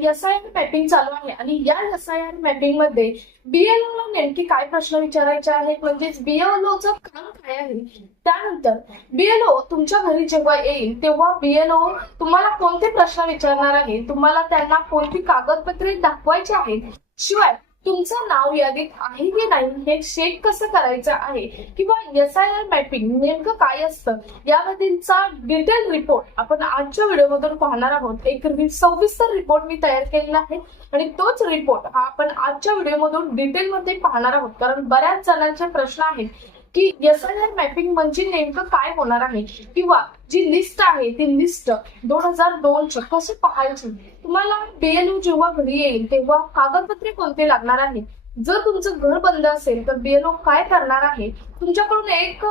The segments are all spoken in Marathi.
एसआयआर मॅपिंग चालू आहे आणि या एसआयआर मॅपिंग मध्ये बीएलओ ला नेमकी काय प्रश्न विचारायचे आहेत, म्हणजेच बीएलओचं काम काय आहे. त्यानंतर बीएलओ तुमच्या घरी जेव्हा येईल तेव्हा बीएलओ तुम्हाला कोणते प्रश्न विचारणार आहे, तुम्हाला त्यांना कोणती कागदपत्रे दाखवायची आहेत, शिवाय तुमचं नाव यादीत आहे की नाही हे चेक कसं करायचं आहे, किंवा एसआयआर मॅपिंग नेमकं काय असतं याबद्दलचा डिटेल रिपोर्ट आपण आजच्या व्हिडिओमधून पाहणार आहोत. एक सविस्तर रिपोर्ट मी तयार केलेला आहे आणि तोच रिपोर्ट हा आपण आजच्या व्हिडिओमधून डिटेलमध्ये पाहणार आहोत. कारण बऱ्याच जणांचे प्रश्न आहेत की एसआयआर मॅपिंग म्हणजे नेमकं काय होणार आहे, किंवा जी लिस्ट आहे ती लिस्ट 2002 कशी पाहायची, तुम्हाला बीएलओ जेव्हा घरी येईल तेव्हा कागदपत्रे कोणते लागणार आहे, जर तुमचं घर बंद असेल तर बीएलओ काय करणार आहे, तुमच्याकडून एक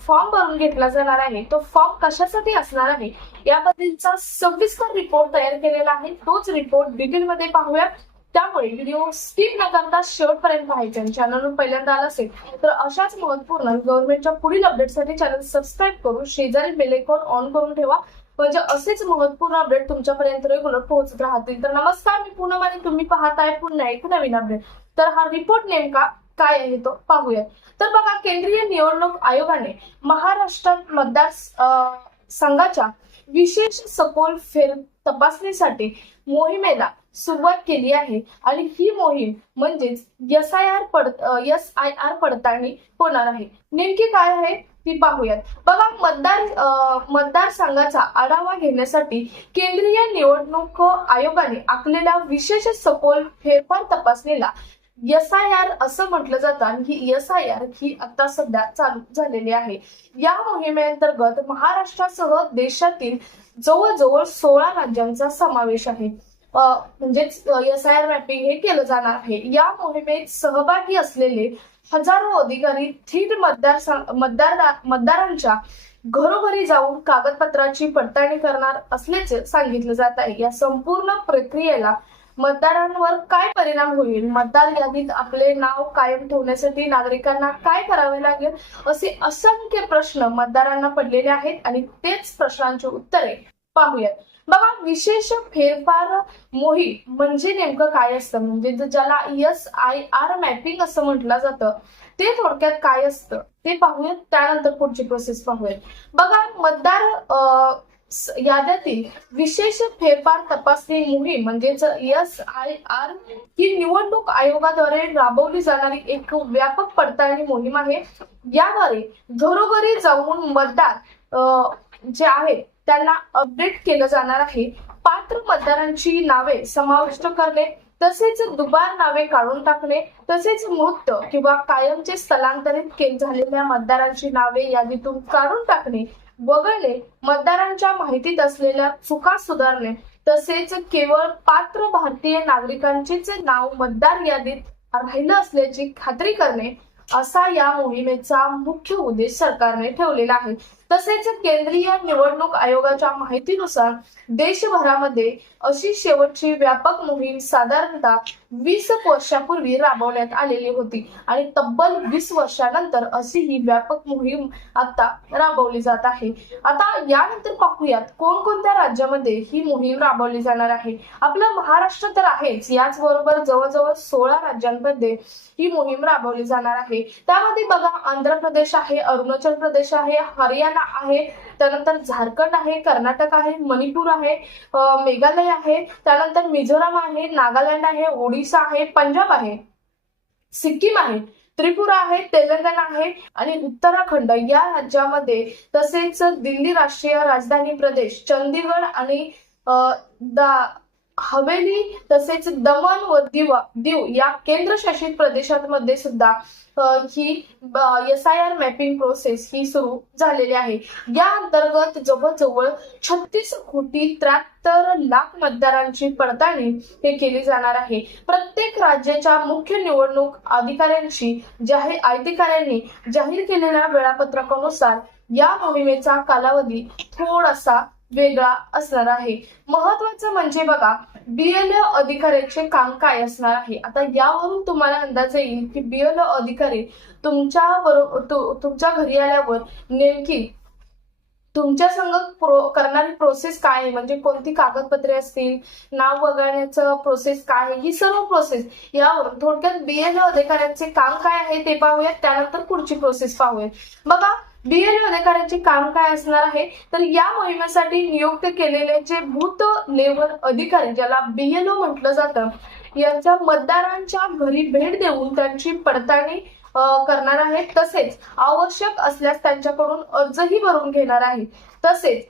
फॉर्म भरून घेतला जाणार आहे, तो फॉर्म कशासाठी असणार आहे याबद्दलचा सविस्तर रिपोर्ट तयार केलेला आहे. तोच रिपोर्ट डिटेलमध्ये पाहूया. त्यामुळे व्हिडिओ स्किप न करता शेवटपर्यंत पाहायचे. चॅनलवर पहिल्यांदा आला असेल तर अशाच महत्त्वपूर्ण गव्हर्नमेंटच्या पुढील अपडेटसाठी चॅनल सबस्क्राईब करून शेजारी बेल आयकॉन ऑन करून ठेवा, म्हणजे असेच महत्त्वपूर्ण अपडेट तुमच्यापर्यंत रेग्युलर पोहोचत राहतील. तर नमस्कार, मी पूनम आणि तुम्ही पाहताय पुन्हा एक नवीन अपडेट. तर हा रिपोर्ट नेमका काय आहे तो पाहूया. तर बघा, केंद्रीय निवडणूक आयोगाने महाराष्ट्रात मतदार संघाच्या विशेष सखोल फेर तपासणीसाठी मोहिमेला सुरुवात केली आहे आणि ही मोहीम म्हणजेच एसआयआर पडताळणी होणार आहे. नेमकी काय आहे ती पाहूयात. बघा, मतदारसंघाचा आढावा घेण्यासाठी केंद्रीय निवडणूक आयोगाने आखलेल्या विशेष सखोल फेरफार तपासणीला एसआयआर असं म्हटलं जातं आणि ही एसआयआर ही आता सध्या चालू झालेली आहे. या मोहिमेअंतर्गत महाराष्ट्रासह देशातील जवळजवळ 16 राज्यांचा समावेश आहे. म्हणजेच एसआयआर मॅपिंग हे केलं जाणार आहे. या मोहिमेत सहभागी असलेले हजारो अधिकारी थेट मतदारांच्या घरोघरी जाऊन कागदपत्राची पडताळणी करणार असल्याचे सांगितलं जात आहे. या संपूर्ण प्रक्रियेला मतदारांवर काय परिणाम होईल, मतदार यादीत आपले नाव कायम ठेवण्यासाठी नागरिकांना काय करावे लागेल, असे असंख्य प्रश्न मतदारांना पडलेले आहेत आणि तेच प्रश्नांची उत्तरे पाहूयात. बघा, विशेष फेरफार मोहीम म्हणजे नेमकं काय असतं, म्हणजे ज्याला एसआयआर मॅपिंग असं म्हटलं जातं ते थोडक्यात काय असतं ते पाहूयात. त्यानंतर पुढची प्रोसेस पाहूयात. बघा, मतदार याद्यातील विशेष फेरफार तपासणी मोहीम म्हणजेच एसआयआर ही निवडणूक आयोगाद्वारे राबवली जाणारी एक व्यापक पडताळणी मोहीम आहे. याद्वारे घरोघरी जाऊन मतदार जे आहे त्यांना अपडेट केलं जाणार आहे. पात्र मतदारांची नावे समाविष्ट करणे, तसेच दुबार नावे काढून टाकणे, तसेच मृत किंवा कायमचे स्थलांतरित झालेल्या मतदारांची नावे यादीतून काढून टाकणे वगळणे, मतदारांच्या माहितीत असलेल्या चुका सुधारणे, तसेच केवळ पात्र भारतीय नागरिकांचेच नाव मतदार यादीत राहिलं असल्याची खात्री करणे असा या मोहिमेचा मुख्य उद्देश सरकारने ठेवलेला आहे. तसेच केंद्रीय निवडणूक आयोगाच्या माहितीनुसार देशभरामध्ये अशी शेवटची व्यापक मोहीम साधारणतः 20 वर्षापूर्वी राबवण्यात आलेली होती आणि तब्बल 20 वर्षानंतर अशी ही व्यापक मोहीम आता राबवली जात आहे. आता यानंतर पाहूयात कोणकोणत्या राज्यामध्ये ही मोहीम राबवली जाणार आहे. आपलं महाराष्ट्र तर आहेच, याचबरोबर जवळजवळ 16 राज्यांमध्ये ही मोहीम राबवली जाणार आहे. त्यामध्ये बघा, आंध्र प्रदेश आहे, अरुणाचल प्रदेश आहे, हरियाणा आहे, त्यानंतर झारखंड आहे, कर्नाटक आहे, मणिपूर आहे, मेघालय आहे, त्यानंतर मिझोराम आहे, नागालँड आहे, ओडिशा आहे, पंजाब आहे, सिक्कीम आहे, त्रिपुरा आहे, तेलंगणा आहे आणि उत्तराखंड या राज्यामध्ये, तसेच दिल्ली राष्ट्रीय राजधानी प्रदेश, चंदीगड आणि हवेली, तसेच दमण व दीव या केंद्रशासित प्रदेशांमध्ये सुद्धा ही एसआयआर मॅपिंग प्रोसेस ही सुरू झालेली आहे. या अंतर्गत जवळजवळ 36,73,00,000 मतदारांची पडताळणी हे केली जाणार आहे. प्रत्येक राज्याच्या मुख्य निवडणूक अधिकाऱ्यांनी जाहीर केलेल्या वेळापत्रकानुसार या मोहिमेचा कालावधी थोडासा वेगळा असणार आहे. महत्वाचं म्हणजे बघा, बीएलओ अधिकाऱ्याचे काम काय असणार आहे. आता यावरून तुम्हाला अंदाज येईल की बीएलओ अधिकारी तुमच्या घरी आल्यावर नेमकी तुमच्या संग करणारी प्रोसेस काय आहे, म्हणजे कोणती कागदपत्रे असतील, नाव वगळण्याचं प्रोसेस काय आहे, ही सर्व प्रोसेस यावरून थोडक्यात बीएलओ अधिकाऱ्यांचे काम काय आहे ते पाहूयात. त्यानंतर पुढची प्रोसेस पाहूयात. बघा, बीएलओ अधिकाऱ्यांचे काम काय असणार आहे, तर या मोहिमेसाठी नियुक्त केलेले जे बूथ लेवल अधिकारी, ज्याला बीएलओ म्हटलं जातं, यांच्या मतदारांच्या घरी भेट देऊन त्यांची पडताळणी करणार आहे. तसेच आवश्यक असल्यास त्यांच्याकडून अर्जही भरून घेणार आहे. तसेच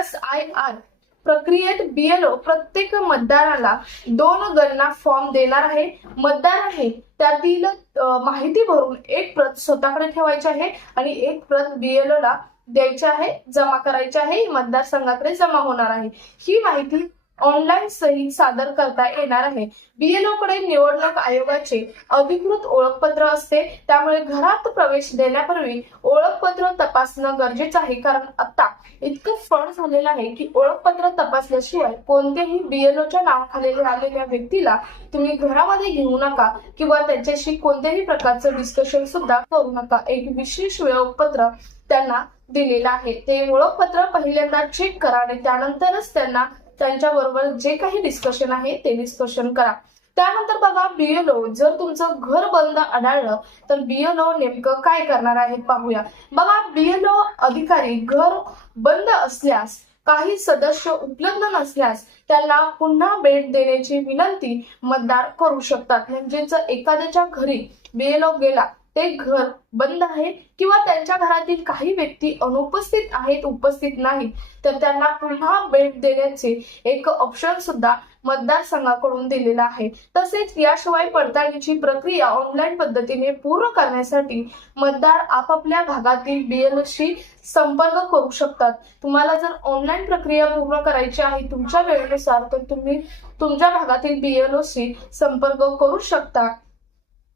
SIR प्रक्रियेत बीएलओ प्रत्येक मतदाराला 2 गणना फॉर्म देणार आहे. मतदाराने त्यातील माहिती भरून एक प्रत स्वतःकडे ठेवायची आहे आणि एक प्रत बीएलओ ला द्यायची आहे, जमा करायची आहे, मतदारसंघाकडे जमा होणार आहे. ही माहिती ऑनलाईन सही सादर करता येणार आहे. बीएलओ कडे निवडणूक आयोगाचे अधिकृत ओळखपत्र असते, त्यामुळे घरात प्रवेश देण्यापूर्वी ओळखपत्र तपासणं गरजेचं आहे. कारण आता इतकं फ्रॉड झालेलं आहे की ओळखपत्र तपासल्याशिवाय कोणत्याही बीएलओच्या नावाखाली आलेल्या व्यक्तीला तुम्ही घरामध्ये घेऊ नका किंवा त्यांच्याशी कोणत्याही प्रकारचं डिस्कशन सुद्धा करू नका. एक विशेष ओळखपत्र त्यांना दिलेलं आहे. ते ओळखपत्र पहिल्यांदा चेक करा आणि त्यानंतरच त्यांच्या बरोबर जे काही डिस्कशन आहे ते डिस्कशन करा. त्यानंतर बघा, बीएलओ जर तुमचं घर बंद आढळलं तर बीएलओ नेमकं काय करणार आहे पाहूया. बघा, बीएलओ अधिकारी घर बंद असल्यास, काही सदस्य उपलब्ध नसल्यास त्यांना पुन्हा भेट देण्याची विनंती मतदार करू शकतात. म्हणजे जर एखाद्याच्या घरी बीएलओ गेला, ते घर बंद आहे किंवा त्यांच्या घरातील काही व्यक्ती अनुपस्थित आहेत, उपस्थित नाहीत, तर त्यांना पुन्हा भेट देण्याचे एक ऑप्शन सुद्धा मतदारसंघाकडून दिलेला आहे. तसेच याशिवाय पडताळणीची प्रक्रिया ऑनलाईन पद्धतीने पूर्ण करण्यासाठी मतदार आपापल्या भागातील बीएलओशी संपर्क करू शकतात. तुम्हाला जर ऑनलाईन प्रक्रिया पूर्ण करायची आहे तुमच्या वेळेनुसार, तर तुम्ही तुमच्या भागातील बीएलओशी संपर्क करू शकता.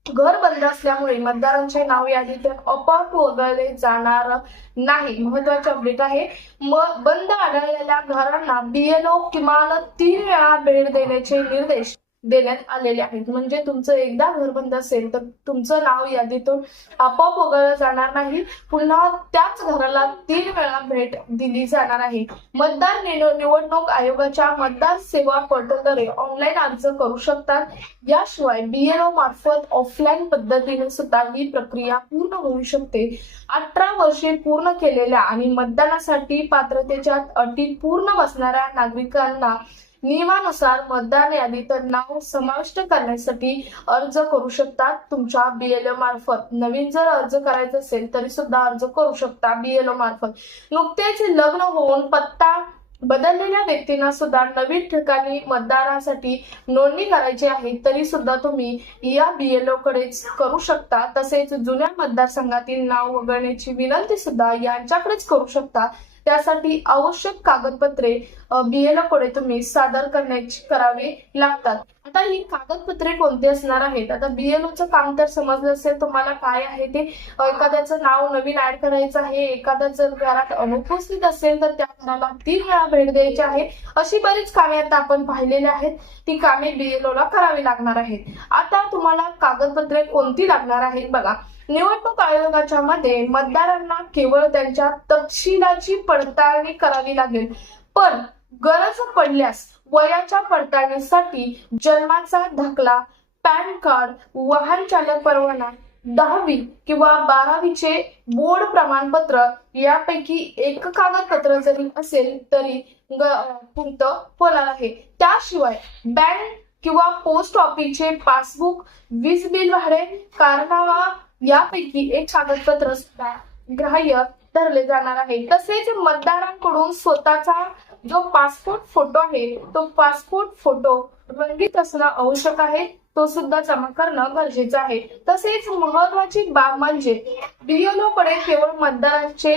घर बंद असल्यामुळे मतदारांचे नाव यादीत आपोआप वगळले जाणार नाही. महत्वाचे अपडेट आहे. बंद आढळलेल्या घरांना बीएलओ किमान 3 वेळा भेट देण्याचे निर्देश देण्यात आलेले आहेत. म्हणजे तुमचं एकदा घर बंद असेल तर तुमचं नाव यादीतून आपोआप वगळलं जाणार नाही, पुन्हा त्याच घराला 3 वेळा भेट दिली जाणार आहे. मतदार निवडणूक आयोगाच्या मतदार सेवा पोर्टलद्वारे ऑनलाईन अर्ज करू शकतात. याशिवाय बीएलओ मार्फत ऑफलाईन पद्धतीने सुद्धा ही प्रक्रिया पूर्ण होऊ शकते. 18 वर्षे पूर्ण केलेल्या आणि मतदानासाठी पात्रतेच्या अटी पूर्ण बसणाऱ्या नागरिकांना नियमानुसार मतदार यादीत नाव समाविष्ट करण्यासाठी अर्ज करू शकतात तुमच्या बीएलओ मार्फत. नवीन जर अर्ज करायचा असेल तरी सुद्धा अर्ज करू शकता बीएलओ मार्फत. नुकतेच लग्न होऊन पत्ता बदललेल्या व्यक्तींना सुद्धा नवीन ठिकाणी मतदारासाठी नोंदणी करायची आहे तरी सुद्धा तुम्ही या बीएलओ कडेच करू शकता. तसेच जुन्या मतदारसंघातील नाव वगळण्याची विनंती सुद्धा यांच्याकडेच करू शकता. त्यासाठी आवश्यक कागदपत्रे बीएलओ कडे तुम्ही सादर करावी लागतात. आता ही कागदपत्रे कोणती असणार आहेत? आता बीएलओचं काम तर समजलं असेल तुम्हाला काय आहे ते. एखाद्याचं नाव नवीन ऍड करायचं आहे, एखादा जर घरात अनुपस्थित असेल तर त्या घराला 3 वेळा भेट द्यायची आहे. अशी बरीच कामे आता आपण पाहिलेली आहेत. ती कामे बीएलओ ला करावी लागणार आहेत. आता तुम्हाला कागदपत्रे कोणती लागणार आहेत बघा. निवडणूक आयोगाच्या मध्ये मतदारांना केवळ त्यांच्या तपशिलाची पडताळणी करावी लागेल, पण गरज पडल्यास वयाच्या पडताळणीसाठी जन्माचा दाखला, पॅन कार्ड, वाहन चालक परवाना, 10वी किंवा 12वीचे बोर्ड प्रमाणपत्र यापैकी एक कागदपत्र जरी असेल तरी पूर्ण होणार आहे. त्याशिवाय बँक किंवा पोस्ट ऑफिसचे पासबुक, वीज बिल भाडे, कारनामा यापैकी एक कागदपत्र सुद्धा ग्राह्य धरले जाणार आहे. तसेच मतदारांकडून स्वतःचा जो पासपोर्ट फोटो आहे तो पासपोर्ट फोटो रंगीत असणं आवश्यक आहे, तो सुद्धा जमा करणं गरजेचं आहे. तसेच महत्वाची बाब म्हणजे बीएलओ कडे केवळ मतदारांचे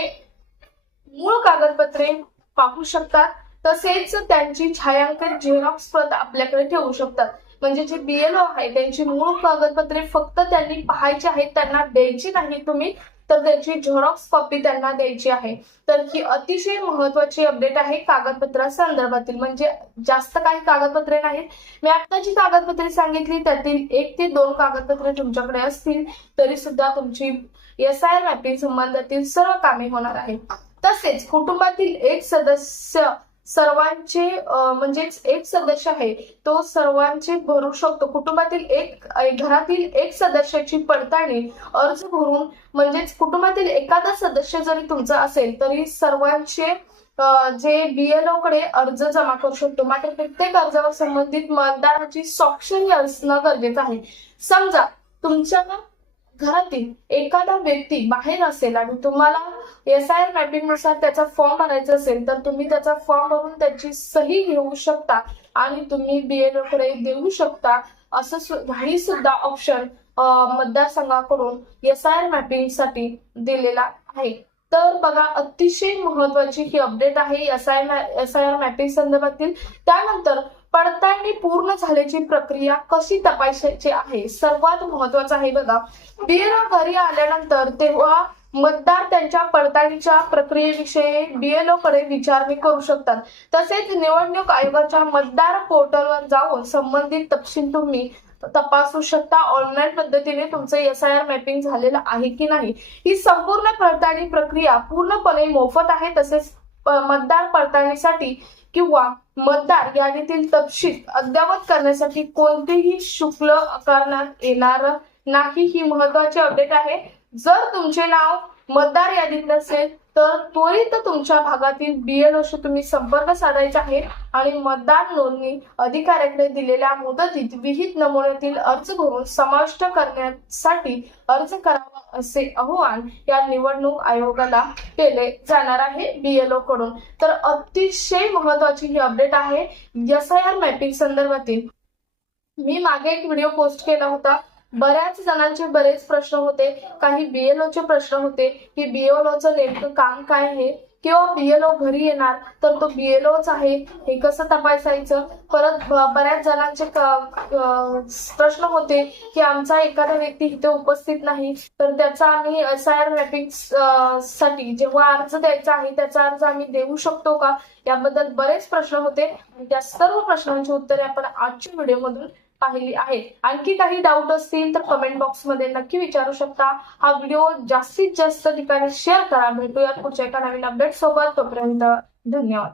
मूळ कागदपत्रे पाहू शकतात. तसेच त्यांची छायांकित झेरॉक्स प्रत आपल्याकडे ठेवू शकतात. म्हणजे जे बीएलओ आहे त्यांची मूळ कागदपत्रे फक्त त्यांनी पाहायची आहेत, त्यांना द्यायची नाही तुम्ही, तर त्याची झेरॉक्स कॉपी त्यांना द्यायची आहे. तर ही अतिशय महत्वाची अपडेट आहे कागदपत्रा संदर्भातील. म्हणजे जास्त काही कागदपत्रे नाहीत. मी आता जी कागदपत्रे सांगितली त्यातील 1 ते 2 कागदपत्रे तुमच्याकडे असतील तरी सुद्धा तुमची SIR मॅपिंग संबंधातील सर्व कामे होणार आहेत. तसेच कुटुंबातील एक सदस्य सर्वांचे म्हणजेच एक सदस्य आहे तो सर्वांचे भरू शकतो. कुटुंबातील घरातील एक सदस्याची पडताळणी अर्ज भरून म्हणजेच कुटुंबातील एखादा सदस्य जरी तुमचा असेल तरी सर्वांचे जे BLO कडे अर्ज जमा करू शकतो. मात्र प्रत्येक अर्जावर संबंधित मतदाराची स्वाक्षरी असणं गरजेचं आहे. समजा तुमच्या घरातील एखादा व्यक्ती बाहेर असेल आणि तुम्हाला SIR मॅपिंग नुसार त्याचा फॉर्म भरायचा असेल तर तुम्ही त्याचा फॉर्म भरून त्याची सही घेऊ शकता आणि तुम्ही BLO कडे देऊ शकता. असं ही सुद्धा ऑप्शन मतदारसंघाकडून SIR मॅपिंग साठी दिलेला आहे. तर बघा, अतिशय महत्वाची ही अपडेट आहे SIR मॅपिंग संदर्भातील. त्यानंतर पडताळणी पूर्ण झाल्याची प्रक्रिया कशी तपासायची आहे, सर्वात महत्वाचं आहे. बघा, BLO घरी आल्यानंतर तेव्हा मतदार त्यांच्या पडताळणीच्या प्रक्रियेविषयी BLO कडे विचारणी करू शकतात. तसेच निवडणूक आयोगाच्या मतदार पोर्टलवर जाऊन संबंधित तपशील तुम्ही तपासू शकता. ऑनलाईन पद्धतीने तुमचं SIR मॅपिंग झालेलं आहे की नाही. ही संपूर्ण पडताळणी प्रक्रिया पूर्णपणे मोफत आहे. तसेच मतदार पडताळणीसाठी किंवा मतदार यादीतील तपशील अद्ययावत करण्यासाठी कोणतेही शुल्क आकारण्यात येणार नाही. ही महत्वाची अपडेट आहे. जर तुमचे नाव मतदार यादीत नसेल तर त्वरित तुमच्या भागातील BLO शी तुम्ही संपर्क साधायचा आहे आणि मतदार नोंदणी अधिकाऱ्याकडे दिलेल्या मुदतीत विहित नमुन्यातील अर्ज भरून समाविष्ट करण्यासाठी अर्ज करावा असे आवाहन या निवडणूक आयोगाला केले जाणार आहे BLO कडून. तर अतिशय महत्वाची ही अपडेट आहे SIR मॅपिंग संदर्भातील. मी मागे एक व्हिडिओ पोस्ट केला होता. बऱ्याच जणांचे बरेच प्रश्न होते. काही BLO चे प्रश्न होते की BLO चं नेमकं काम काय आहे किंवा BLO घरी येणार तर तो BLOच आहे हे कसं तपासायचं. परत बऱ्याच जणांचे प्रश्न होते की आमचा एखादा व्यक्ती इथे उपस्थित नाही तर त्याचा आम्ही SIR मॅपिंग साठी जेव्हा अर्ज द्यायचा आहे त्याचा अर्ज आम्ही देऊ शकतो का, याबद्दल बरेच प्रश्न होते. त्या सर्व प्रश्नांची उत्तरे आपण आजच्या व्हिडिओमधून पाहिली आहे. आणखी काही डाऊट असतील तर कमेंट बॉक्स मध्ये नक्की विचारू शकता. हा व्हिडिओ जास्तीत जास्त ठिकाणी शेअर करा. भेटूयात पुढच्या एका नवीन अपडेट सोबत. तोपर्यंत धन्यवाद.